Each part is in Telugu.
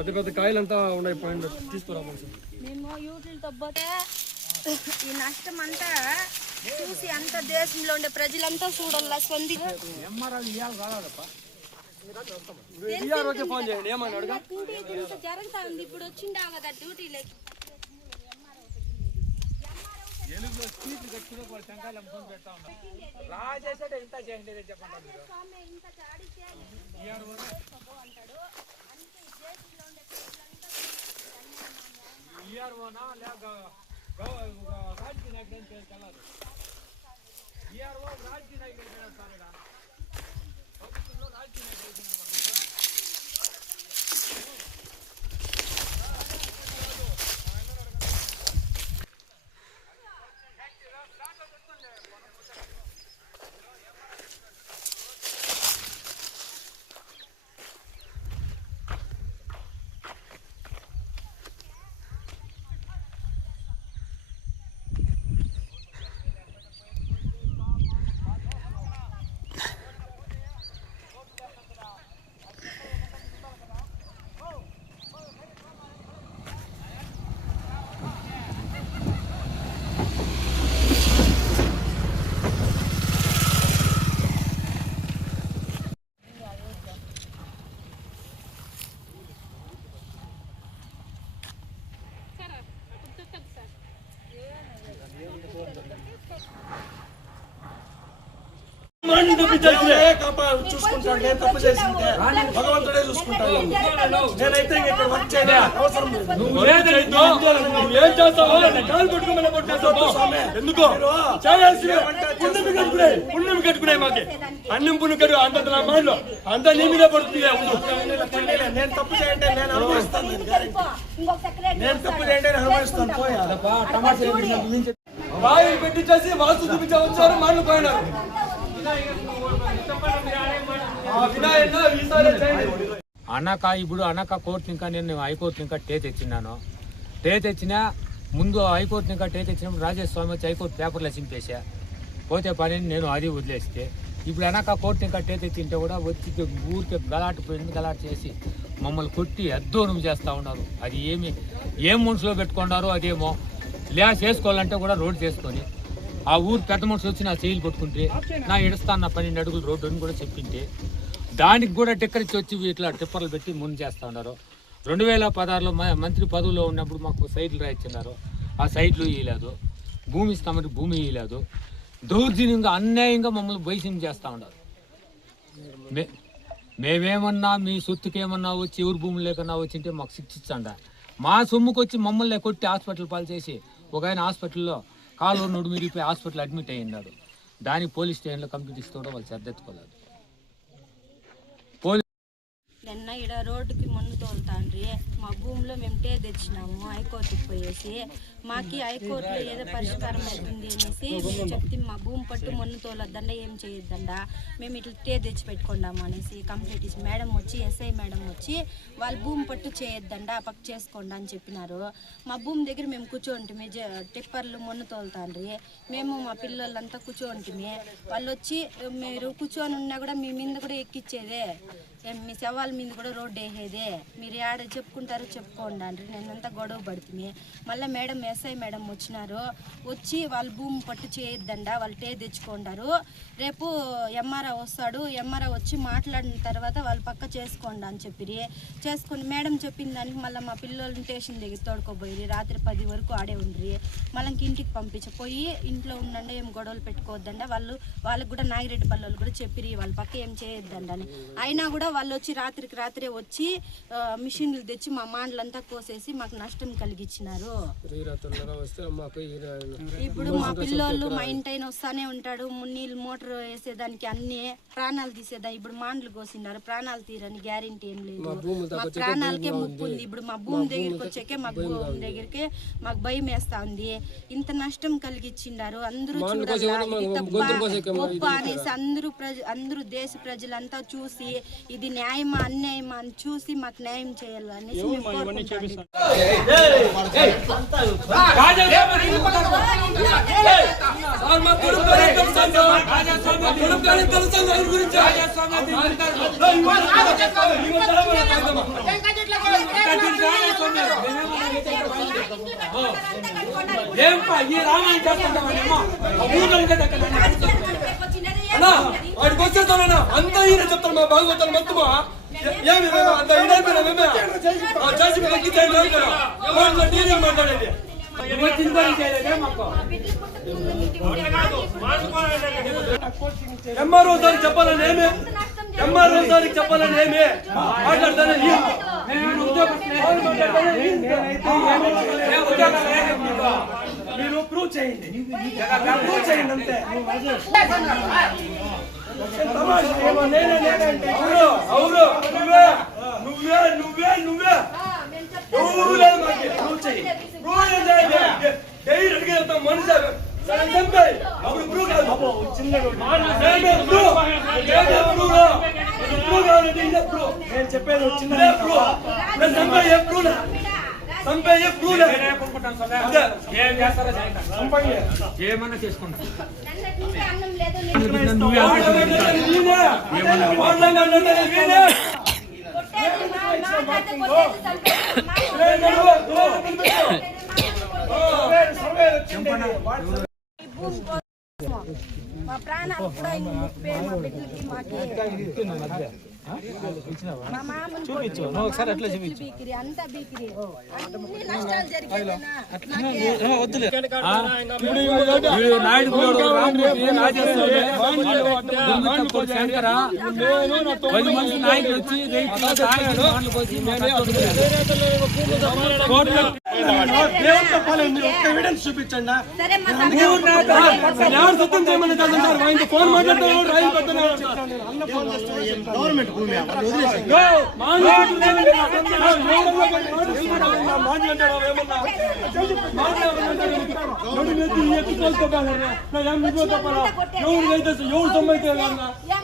పెద్ద పెద్ద కాయలంతా ఉన్నాయి పాయింట్. తీసుకురా సార్? మేము యూట్లతో పోతే ఈ నష్టం అంతా చూసి అంత దేశంలో ఉండే ప్రజలంతా చూడాల స్పంది? ఈఆర్ఓకే ఫోన్ చేయండి ఏమని అడగా ఇంత జరుగుతా ఉంది ఇప్పుడు వచ్చిండా కదా డ్యూటీలోకి చూసుకుంటాడు నేను తప్పు చేసింటే భగవంతుడే చూసుకుంటాడు నేనైతే ఇంక ఇక్కడ వర్క్ చేయలే అవసరం ఎందుకో? పుణ్యం కట్టుకునే మాకి. అన్నం పుణ్యం కట్టు అంత నా మైండ్లో అంత నీ మీద పడుతుంది. ఉండు నేను తప్పు చేయంటే నేను అనుభవిస్తాను. నేను తప్పు చేయంటే నేను అనుభవిస్తాను. పోయా. రాయి పెట్టించేసి వాస్తు చూపించే వచ్చారు మాటలు పోయినారు. ఆ అనక ఇప్పుడు అనక కోర్టు ఇంకా నేను హైకోర్టు ఇంకా టే తెచ్చినాను టే తెచ్చినా ముందు హైకోర్టు ఇంకా టే తెచ్చినప్పుడు రాజేష్ స్వామి వచ్చి హైకోర్టు పేపర్లు చింపేసా పోతే పని నేను అది వదిలేస్తే. ఇప్పుడు అనక కోర్టు ఇంకా టే తెచ్చింటే కూడా వచ్చి ఊరికే గలాట పోయింది గలాట చేసి మమ్మల్ని కొట్టి అద్దోనం చేస్తూ ఉన్నారు. అది ఏమి ఏం మనసులో పెట్టుకున్నారో అదేమో. ల్యాస్ వేసుకోవాలంటే కూడా రోడ్డు చేసుకొని ఆ ఊరు పెద్ద మనుషులు వచ్చి నా చేయిలు కొట్టుకుంటే నా ఇడుస్తాను నా పన్నెండు అడుగులు రోడ్డు అని కూడా చెప్పింటే దానికి కూడా టిక్కర్ ఇచ్చి వచ్చి ఇట్లా టిప్పర్లు పెట్టి ముందు చేస్తూ ఉన్నారు. రెండు వేల పదహారులో మ- మంత్రి పదవిలో ఉన్నప్పుడు మాకు సైట్లు రాయించున్నారు ఆ సైట్లు ఇవ్వలేదు భూమి ఇస్తామని భూమి ఇవ్వలేదు దౌర్జన్యంగా అన్యాయంగా మమ్మల్ని బహిష్యం చేస్తూ ఉన్నారు. మే మేమేమన్నా మీ సొత్తుకేమన్నా వచ్చి ఎవరి భూములు లేకన్నా వచ్చింటే మాకు శిక్షించండి మా సొమ్ముకు వచ్చి మమ్మల్ని కొట్టి హాస్పిటల్ పాలు చేసి ఒక ఆయన హాస్పిటల్లో కాలు నొడు మిరిగిపోయి హాస్పిటల్ అడ్మిట్ అయ్యిన్నాడు దానికి పోలీస్ స్టేషన్లో కంప్లీట్ ఇస్తూ కూడా వాళ్ళు సర్దెత్తుకోలేదు. పోలీస్ నిన్న ఈడ రోడ్డుకి మన్ను తోలుతాండ్రి. మా భూమిలో మేము టే తెచ్చినాము హైకోర్టుకి పోయేసి. మాకి హైకోర్టులో ఏదో పరిష్కారం అవుతుంది అనేసి మేము చెప్తే మా భూమి పట్టు మన్ను తోలొద్దండ ఏం చేయొద్దండ. మేము ఇట్లా టే తెచ్చి పెట్టుకున్నాము అనేసి కంప్లీట్ ఇచ్చి మేడం వచ్చి ఎస్ఐ మేడం వచ్చి వాళ్ళు భూమి పట్టు చేయొద్దండ ఆ పక్క చేసుకోండి అని చెప్పినారు. మా భూమి దగ్గర మేము కూర్చోంటిమి జ- టిప్పర్లు మొన్ను తోలుతాండ్రి. మేము మా పిల్లలంతా కూర్చోంటిమి. వాళ్ళు వచ్చి మీరు కూర్చొని ఉన్నా కూడా మీ మీద కూడా ఎక్కిచ్చేదే. మీ శవాల మీద కూడా రోడ్డు వేసేదే. మీరు ఆడ చెప్పుకుంటారో చెప్పుకోండి అండి. నేనంతా గొడవ పడుతుంది మళ్ళీ మేడం ఎస్ఐ మేడం వచ్చినారు. వచ్చి వాళ్ళ భూమి పట్టు చేయొద్దండ వాళ్ళు టే తెచ్చుకుంటారు. రేపు ఎంఆర్ఓ వస్తాడు. ఎంఆర్ఓ వచ్చి మాట్లాడిన తర్వాత వాళ్ళు పక్క చేసుకోండి అని చెప్పిరి చేసుకుని మేడం చెప్పిన దానికి మళ్ళీ మా పిల్లల్ని స్టేషన్ దగ్గర తోడుకోబోయి రాత్రి పది వరకు ఆడే ఉండ్రి. మళ్ళీ ఇంటికి పంపించపోయి ఇంట్లో ఉండండి ఏం గొడవలు పెట్టుకోవద్దండ వాళ్ళు వాళ్ళకి కూడా నాగిరెడ్డి పల్లెలు కూడా చెప్పిరి వాళ్ళ పక్క ఏం చేయొద్దండి అని అయినా కూడా వాళ్ళు వచ్చి రాత్రికి రాత్రే వచ్చి ఆ, మిషన్లు తెచ్చి మా మాండ్లంతా కోసేసి మాకు నష్టం కలిగించినారు ఇప్పుడు మా పిల్లోళ్ళు మా ఇంటైన వస్తానే ఉంటాడు. మున్నీళ్ళు మోటార్ వేసేదానికి అన్ని ప్రాణాలు తీసేదా ఇప్పుడు మాండ్లు కోసినారు. ప్రాణాలు తీరని గ్యారెంటీ ఏం లేదు. మా ప్రాణాలకే ముప్పు ఉంది. ఇప్పుడు మా భూమి దగ్గరికి వచ్చాకే మా భూమి దగ్గరికి మాకు భయం వేస్తా ఉంది. ఇంత నష్టం కలిగించిండారు అందరూ చూడాలా. అనేసి అందరూ ప్రజ అందరూ దేశ ప్రజలంతా చూసి ఇది న్యాయమా అన్యాయమా అని చూసి మాకు న్యాయం చేయాలి అనేసి మేము గురించి? ఈ రామాయణం చేస్తుంటామేమో ఊళ్ళో ఉండేది అక్కడ అన్నా వాడికి వచ్చేస్తానన్నా అంత ఈయన చెప్తాను మా భాగవతాలు మొత్తమా? ఏమి మేము అంత ఈయన అయిపోయినా చేసి మీద ఎక్కించాను డీలింగ్ మాట్లాడేది ఎంఆర్ఓ సార్కి చెప్పాలని ఏమి ఎంఆర్ఓ సార్కి చెప్పాలని ఏమి మాట్లాడతానే మీరు ప్రూవ్ చేయండి ప్రూవ్ చేయండి అంతే నేనే నేనంటే అవును నువ్వే నువ్వే నువ్వే నువ్వే. ఎవరు లేదు మాకు. ప్రూవ్ చేయి ప్రూవ్ ఏం చేయాలి? డైరీ అడిగి వెళ్తాం మనిషి సరే చంపాయి అప్పుడు ప్రూవ్ కాదు. ప్రూవ్ ఇది ప్రూవ్ కావాలంటే ఇదే ప్రూవ్ నేను చెప్పేది వచ్చింది ప్రూవ్ నేను చంపాయి ఏ ప్రూవ్ చంపాయి ఏ ప్రూవ్ అదే ఏం చేస్తారో చేయండి ఏమన్నా చేసుకుంటా మా ప్రాణాలు కూడా ఇంక ముప్పే మా బిడ్డలకి మాకి మా మామని చూపించు ఒకసారి అట్లా చూపించు బీకిరి అంతా బీకిరి అన్ని నష్టాలు జరిగాయినా గౌడు, రామమూర్తి, రాజేశ్వరి, దుమ్మితప్పూడి శంకర, పది మంది నాయకులు వచ్చి. కోట్ల మీరు ఒక్క ఎవిడెన్స్ చూపించండి ఎవరు సత్యం చేయమని కాదు సార్ ఆయనతో ఫోన్ మాట్లాడుతున్నాడు రైలు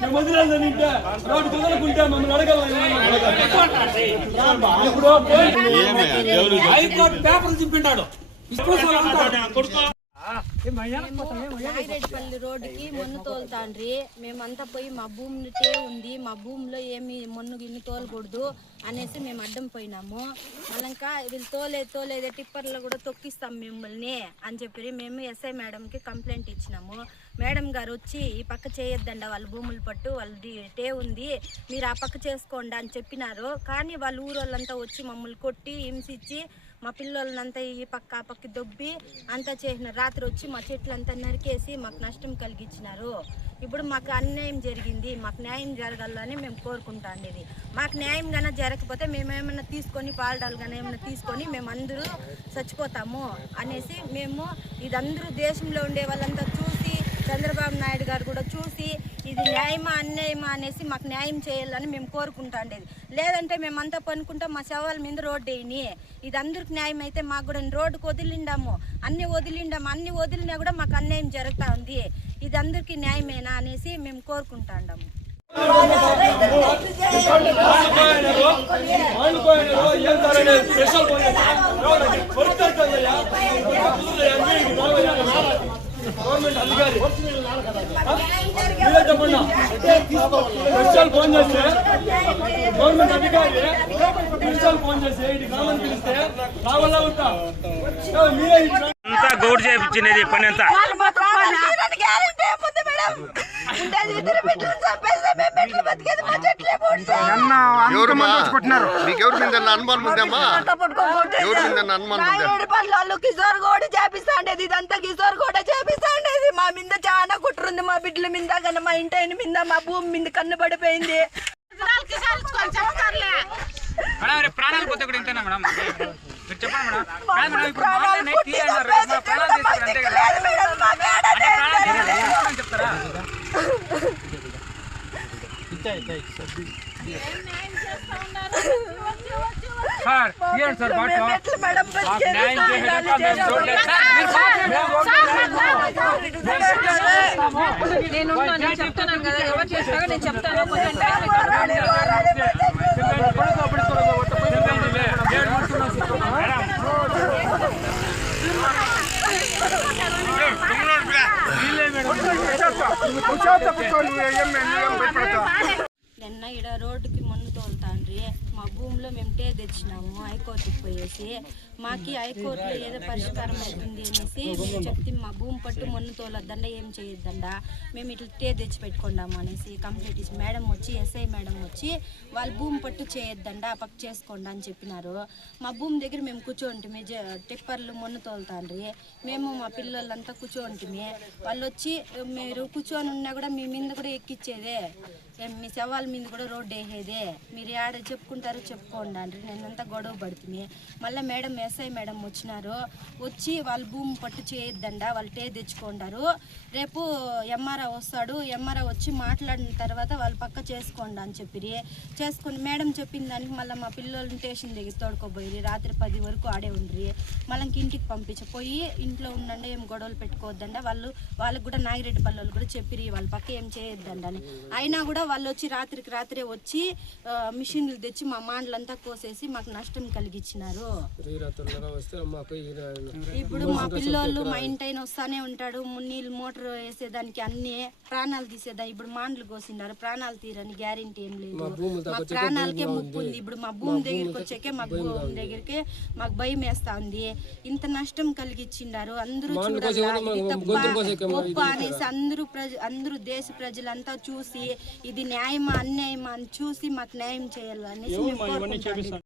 సొమ్మైతే వదిలేదు నింటే రోడ్డు కుదరకుంటే మమ్మల్ని అడగాలి. ఇప్పుడు హైకోర్టు పేపర్లు చింపిండాడు. నాగిరెడ్డిపల్లి రోడ్డుకి మొన్ను తోలుతాండ్రి. మేమంతా పోయి మా భూమితే ఉంది. మా భూమిలో ఏమి మొన్ను గిన్ను తోలకూడదు అనేసి మేము అడ్డం పోయినాము. మళ్ళంకా వీళ్ళు తోలేదు తోలేదే టిప్పర్లో కూడా తొక్కిస్తాం మిమ్మల్ని అని చెప్పి మేము ఎస్ఐ మేడంకి కంప్లైంట్ ఇచ్చినాము. మేడం గారు వచ్చి ఈ పక్క చేయొద్దండ వాళ్ళ భూములు పట్టు వాళ్ళది టే ఉంది. మీరు ఆ పక్క చేసుకోండి అని చెప్పినారు. కానీ వాళ్ళ ఊరోళ్ళంతా వచ్చి మమ్మల్ని కొట్టి హింసించి మా పిల్లలంతా ఈ పక్క ఆ పక్క దొబ్బి అంతా చేసిన రాత్రి వచ్చి మా చెట్లంతా నరికేసి మాకు నష్టం కలిగించినారు. ఇప్పుడు మాకు అన్యాయం జరిగింది. మాకు న్యాయం జరగాలని మేము కోరుకుంటా ఇది. మాకు న్యాయం కన్నా జరగకపోతే మేము ఏమైనా తీసుకొని పాలడాలు కానీ ఏమైనా తీసుకొని మేము అందరూ చచ్చిపోతాము అనేసి మేము ఇదందరూ దేశంలో ఉండే వాళ్ళంతా చూసి చంద్రబాబు నాయుడు గారు కూడా చూసి ఇది న్యాయమా అన్యాయమా అనేసి మాకు న్యాయం చేయాలని మేము కోరుకుంటాండేది లేదంటే మేమంతా పనుకుంటాం మా శవాల మీద రోడ్డు వేయని. ఇది అందరికి న్యాయం అయితే మాకు కూడా రోడ్డుకు వదిలిండాము. అన్ని వదిలిండాము. అన్ని వదిలినా కూడా మాకు అన్యాయం జరుగుతూ ఉంది. ఇది అందరికీ న్యాయమేనా అనేసి మేము కోరుకుంటాండాము గవర్నమెంట్ అధికారి మీరే చెప్పండి స్పెషల్ ఫోన్ చేస్తే గవర్నమెంట్ అధికారి స్పెషల్ ఫోన్ చేసి ఇటు గ్రామానికి పిలిస్తే రావాలా ఉంటా మీరే అంతా గౌడ్ చేయించినది పని అంతా ఎవరు మీకెవరి మీద అనుమానం ఉందమ్మా ఎవరి మీద అనుమానం ఉందా? పనులు కిషోర్ కూడా చేపిస్తాండేది ఇదంతా కిషోర్ కూడా చేపిస్తాండేది. మా మీద చాలా కుట్రుంది మా బిడ్డల మీద కానీ మా ఇంటి మీద మా భూమి మీద కన్ను పడిపోయింది. మేడం రేపు ప్రాణాలు పోతే కూడా ఇంతేనా మేడం? మీరు చెప్పండి మేడం మా కాదు మేడం, ఇప్పుడు ప్రాణాలు మాటలు పుట్టి నెట్టి అన్నారు. చంపేసి మా ప్రాణాలు తీసుకున్నారు అంతే కదా లేదు మేడం, మా కాడ అంటే ప్రాణాలు తీసుకున్నారు అని చెప్తారా సార్ ఇవ్వండి సార్ బాటలో మేము ఎట్లా మేడం మాకు న్యాయం చేసేదాకా మేము చూడలేదు సార్ మీరు బాటలో నేను ఉన్నాను, చెప్తున్నాను కదా ఎవరు చేసినా నేను చెప్తాను కొంచెం టైం ఇక్కడ నిన్న ఈడ రోడ్డుకి మొన్ను తోలుతాండ్రి మా భూమిలో మేము టే తెచ్చినాము. హైకోర్టుకి పోయేసి మాకి హైకోర్టులో ఏదో పరిష్కారం అవుతుంది అనేసి మేము చెప్తే మా భూమి పట్టు మొన్ను తోలొద్దండ ఏం చేయొద్దండ మేము ఇట్లా టే తెచ్చి పెట్టుకున్నాము అనేసి కంప్లీట్ ఇచ్చి మేడం వచ్చి ఎస్ఐ మేడం వచ్చి వాళ్ళు భూమి పట్టు చేయొద్దండ పక్క చేసుకోండి అని చెప్పినారు. మా భూమి దగ్గర మేము కూర్చోంటిమి జ- టిప్పర్లు మొన్ను తోలుతాండ్రి. మేము మా పిల్లలంతా కూర్చోంటిమి. వాళ్ళు వచ్చి మీరు కూర్చొని ఉన్నా కూడా మీ మీద కూడా ఎక్కిచ్చేదే. మీ శవాల మీద కూడా రోడ్డు వేసేదే. మీరు ఏడ చెప్పుకుంటారో చెప్పుకోండి. అండ్రి నేనంతా గొడవ పడుతుంది మళ్ళీ మేడం ఎస్ఐ మేడం వచ్చినారు. వచ్చి వాళ్ళ భూమి పట్టు చేయొద్దండ వాళ్ళు టే తెచ్చుకుంటారు రేపు ఎంఆర్ఓ వస్తాడు ఎంఆర్ఓ వచ్చి మాట్లాడిన తర్వాత వాళ్ళ పక్క చేసుకోండి అని చెప్పిరి చేసుకుని మేడం చెప్పిన దానికి మళ్ళీ మా పిల్లల్ని స్టేషన్ దగ్గర తోడుకోబోయి రాత్రి పది వరకు ఆడే ఉండ్రి. మళ్ళీ ఇంటికి పంపించపోయి ఇంట్లో ఉండండి ఏం గొడవలు పెట్టుకోవద్దండి వాళ్ళు వాళ్ళకి కూడా నాగిరెడ్డి పల్లెలు కూడా చెప్పిరి వాళ్ళ పక్క ఏం చేయొద్దండి అని అయినా కూడా వాళ్ళు వచ్చి రాత్రికి రాత్రే వచ్చి మిషన్లు తెచ్చి మా మాండ్లంతా కోసేసి మాకు నష్టం కలిగించినారు ఇప్పుడు మా పిల్లోళ్ళు మా ఇంటైన వస్తానే ఉంటాడు. మున్నీళ్ళు మోటార్ వేసేదానికి అన్ని ప్రాణాలు తీసేదా ఇప్పుడు మాండ్లు కోసిండారు ప్రాణాలు తీరని గ్యారెంటీ ఏం లేదు. మా ప్రాణాలకే ముప్పు ఉంది. ఇప్పుడు మా భూమి దగ్గరికి వచ్చాకే మా భూమి దగ్గరికి మాకు భయం వేస్తా ఉంది ఇంత నష్టం కలిగించిండారు అందరూ చూడాలి. అనేసి అందరూ ప్రజ అందరూ దేశ ప్రజలంతా చూసి ఇది న్యాయమా అన్యాయమా అని చూసి మాకు న్యాయం చేయాలి అనేసి మేము కోరుకుంటాం